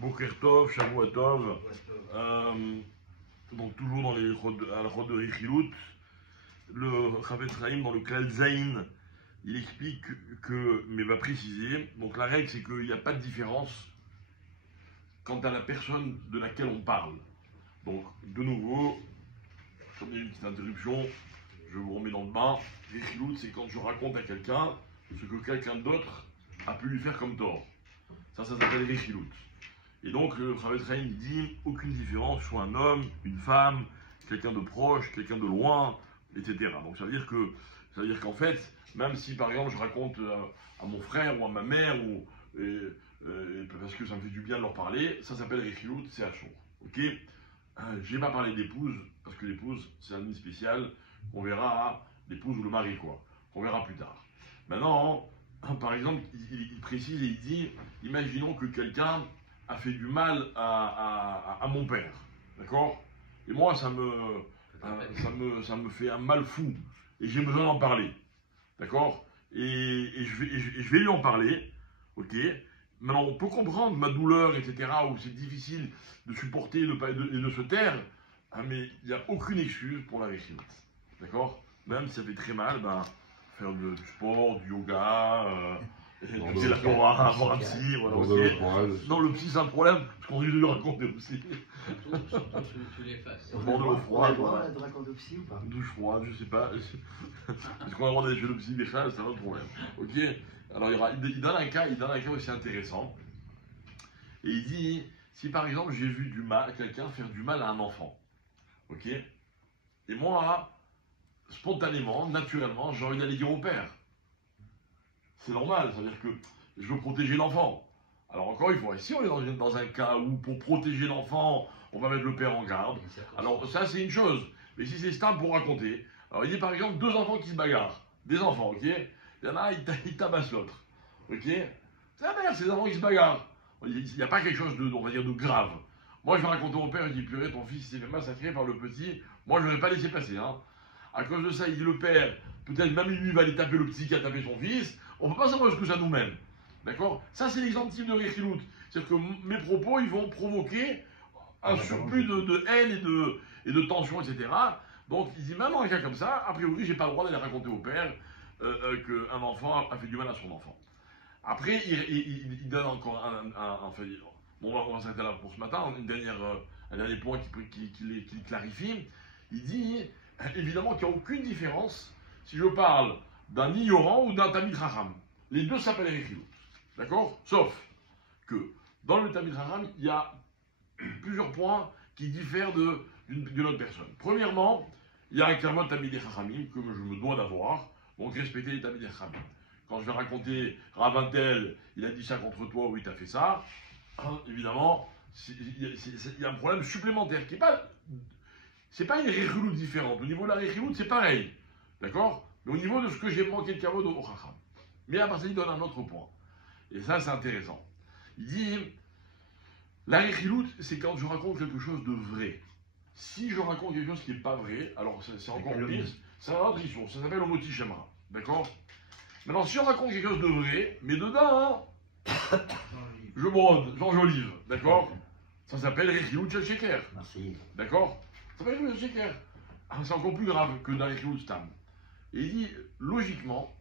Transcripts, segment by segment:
Boker Tov, Shavua Tov. Donc toujours dans les halachot de Rechilut, le Chafetz Chaim dans le Klal Zayin, il explique que, mais va préciser, donc la règle c'est qu'il n'y a pas de différence quant à la personne de laquelle on parle. Donc de nouveau, comme il y a une petite interruption, je vous remets dans le bain. Rechilut, c'est quand je raconte à quelqu'un ce que quelqu'un d'autre a pu lui faire comme tort. Ça s'appelle Rechilut. Et donc le Chafetz Chaim dit aucune différence soit un homme, une femme, quelqu'un de proche, quelqu'un de loin, etc. Donc ça veut dire qu'en fait, même si par exemple je raconte à mon frère ou à ma mère parce que ça me fait du bien de leur parler, ça s'appelle Rechilut, c'est à chaud. Ok, j'ai pas parlé d'épouse parce que l'épouse c'est un ligne spécial qu'on verra, l'épouse ou le mari quoi, qu'on verra plus tard. Maintenant, par exemple, il précise et il dit, imaginons que quelqu'un a fait du mal à mon père, d'accord? Et moi, ça me fait un mal fou, et j'ai besoin d'en parler, d'accord? Et je vais lui en parler, ok? Maintenant, on peut comprendre ma douleur, etc., où c'est difficile de supporter et de se taire, hein, mais il n'y a aucune excuse pour la réussite, d'accord? Même si ça fait très mal, ben, faire du sport, du yoga, écouter la Torah, avoir un psy, voilà, ok. Non, le psy c'est un problème, parce qu'on risque de lui raconter aussi. Surtout tu l'effaces. Bord de l'eau froide, On a le voilà. droit de raconter au psy ou pas? Douche froide, je sais pas. Est-ce qu'on a le droit d'aller chez le psy, mais ça, c'est un autre problème. Ok. Alors il donne un cas aussi intéressant. Et il dit, si par exemple j'ai vu quelqu'un faire du mal à un enfant, ok. Et moi, spontanément, naturellement, j'ai envie d'aller dire au père. C'est normal, c'est-à-dire que je veux protéger l'enfant. Alors encore une fois, si on est dans un cas où pour protéger l'enfant, on va mettre le père en garde, alors ça c'est une chose. Mais si c'est stable pour raconter, alors il y a par exemple deux enfants qui se bagarrent, des enfants, ok. Il y en a un, il tabasse l'autre, ok. C'est la merde, c'est des enfants qui se bagarrent. Il n'y a pas quelque chose de, on va dire, de grave. Moi je vais raconter au père, je dis purée, ton fils s'est fait massacrer par le petit, moi je ne vais pas laisser passer, hein. À cause de ça, il dit le père, peut-être même lui va aller taper le petit qui a tapé son fils, on ne peut pas savoir ce que ça nous mène. D'accord? Ça, c'est l'exemple type de Rechilut. C'est-à-dire que mes propos, ils vont provoquer un surplus de haine et de tension, etc. Donc, il dit, même dans un cas comme ça, a priori, j'ai pas le droit d'aller raconter au père qu'un enfant a fait du mal à son enfant. Après, il donne encore enfin, bon, on va s'arrêter là pour ce matin, un dernier point qui clarifie. Il dit, évidemment, qu'il n'y a aucune différence si je parle d'un ignorant ou d'un Talmid Chacham. Les deux s'appellent Rechilut. D'accord? Sauf que dans le Talmid Chacham, il y a plusieurs points qui diffèrent d'une autre personne. Premièrement, il y a un Kavod Talmidei Chachamim que je me dois d'avoir, donc respecter les Talmidei Chachamim. Quand je vais raconter Ravantel, il a dit ça contre toi ou il t'a fait ça, évidemment, il y a un problème supplémentaire qui n'est pas. C'est pas une Rechilut différente. Au niveau de la Rechilut, c'est pareil. D'accord? Mais au niveau de ce que j'ai manqué de Kavod au Chacham. Mais à partir il donne un autre point. Et ça, c'est intéressant. Il dit, la Rechilut, c'est quand je raconte quelque chose de vrai. Si je raconte quelque chose qui n'est pas vrai, alors c'est encore pire, c'est un autre histoire. Ça s'appelle Omoti Shemra. D'accord? Maintenant, si on raconte quelque chose de vrai, mais dedans, je brode, j'enjolive. D'accord? Ça s'appelle Rechilut Shel Sheker. Merci. D'accord? Ça s'appelle Rechilut Shel Sheker. C'est encore plus grave que dans Rechilut Stam. Et il dit, logiquement,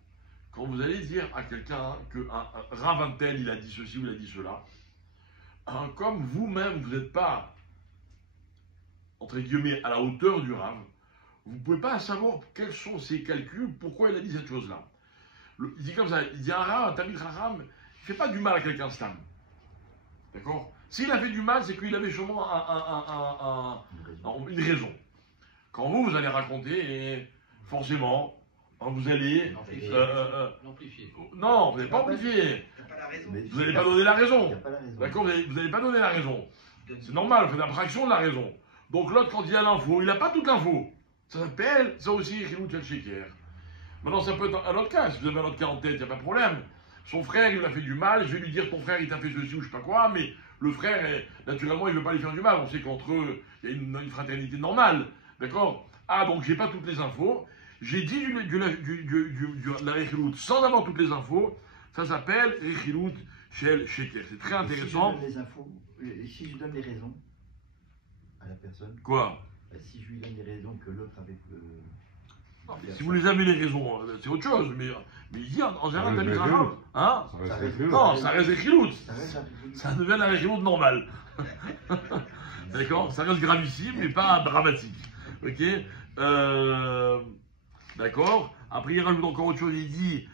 quand vous allez dire à quelqu'un que Ravantel, il a dit ceci ou il a dit cela, comme vous-même, vous n'êtes pas, entre guillemets, à la hauteur du Rav, vous ne pouvez pas savoir quels sont ses calculs, pourquoi il a dit cette chose-là. Il dit comme ça, il dit un Rav, un Talmid Chacham, il ne fait pas du mal à quelqu'un Stam. D'accord? S'il a fait du mal, c'est qu'il avait sûrement une raison. Quand vous allez raconter, et forcément, vous allez L'amplifier. Non, vous n'allez pas amplifier. Vous n'allez pas donner la raison. D'accord? Vous n'allez pas donner la raison. C'est normal, vous faites abstraction de la raison. Donc l'autre, quand il a l'info, il n'a pas toute l'info. Ça s'appelle, ça aussi, Rechilut Shel Sheker. Maintenant, ça peut être un autre cas. Si vous avez un autre cas en tête, il n'y a pas de problème. Son frère, il lui a fait du mal. Je vais lui dire, ton frère, il t'a fait ceci ou je sais pas quoi. Mais le frère, naturellement, il ne veut pas lui faire du mal. On sait qu'entre eux, il y a une fraternité normale. D'accord? Ah, donc j'ai pas toutes les infos. J'ai dit de la Rechilut sans avoir toutes les infos, ça s'appelle Rechilut Shel Sheker. C'est très Et intéressant. si je donne les infos, et si je donne les raisons à la personne, Quoi? si je lui donne les raisons que l'autre avait. Si vous les avez les raisons, c'est autre chose. Mais il dit en général, t'as mis Raham. Hein? Ça reste écrit. Non, ça reste écrilout. Ça reste un Ça devient la région normale. D'accord? Ça reste gravissime, mais pas dramatique. Ok? D'accord? Après, il rajoute encore autre chose. Il dit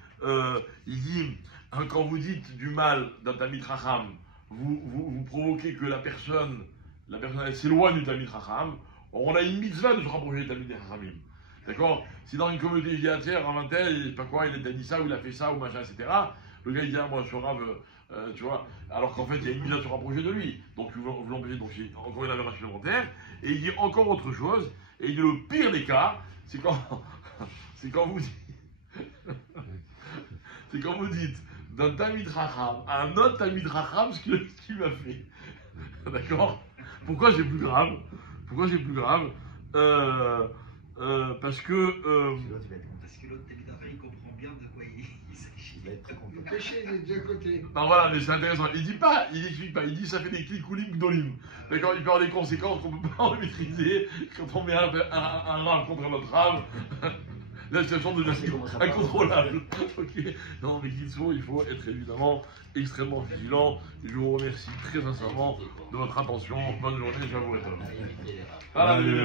quand vous dites du mal d'un Tamid Chacham, vous provoquez que la personne elle s'éloigne du Tamid Chacham. On a une mitzvah de se rapprocher du Tamid Chachamim. D'accord? Si dans une communauté judéatière, un tel, je sais pas quoi, il a dit ça, ou il a fait ça, ou machin, etc. Le gars il dit, ah, moi je suis Rav, tu vois, alors qu'en fait il y a une mise à se rapprocher de lui. Donc vous l'empêchez, donc c'est encore une aberration supplémentaire. Et il dit encore autre chose, et il dit le pire des cas, c'est quand vous c'est quand vous dites d'un Tamid Chacham à un autre Tamid Chacham ce qu'il m'a fait. D'accord? Pourquoi j'ai plus grave? Parce que Parce que l'autre Tamid Chacham, il comprend bien de quoi il s'agit. Il va être très content. Le péché des deux côtés. non voilà, mais c'est intéressant. Il explique pas, il dit ça fait des clics gdolim. D'accord, il peut avoir des conséquences qu'on peut pas maîtriser quand on met un rave contre un autre rave. La situation devient incontrôlable. Ok. Non, mais il faut être évidemment extrêmement vigilant. Je vous remercie très sincèrement de votre attention. Bonne journée, j'avoue. À éviter les rares. Voilà, Allez,